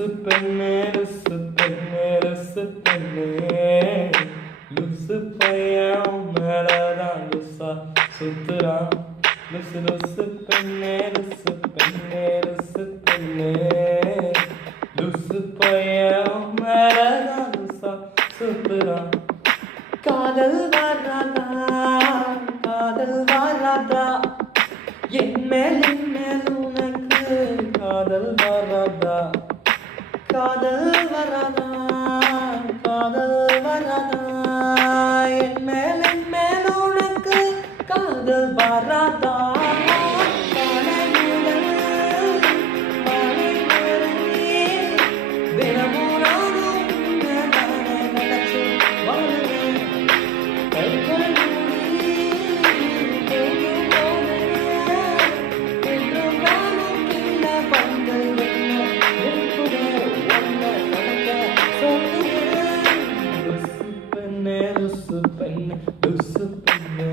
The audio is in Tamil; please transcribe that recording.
லுசு பெண்ணே லுசு பெண்ணே லுசு பெண்ணே லுசு பையன் மேலதான் லுசா சுத்துறான் லுசு லுசு பெண்ணே லுசு பெண்ணே லுசு பெண்ணே லுசு பையன் மேலதான் லுசா சுத்துறான் காதல் வராதா காதல் வராதா என் மேல் உனக்கு காதல் வராதா காதல் வராதா காதல் வராதா என் மேல் உனக்கு காதல் வராதா காலை முதல் மாலை வரை தினமும் நானும் உன்னை நினைச்சு வாழுவேன் கைகள் மூடி தூங்கும் போது என்றும் நானும் கீழே வந்து லுசு பெண்ணே லுசு பெண்ணே லுசு பெண்ணே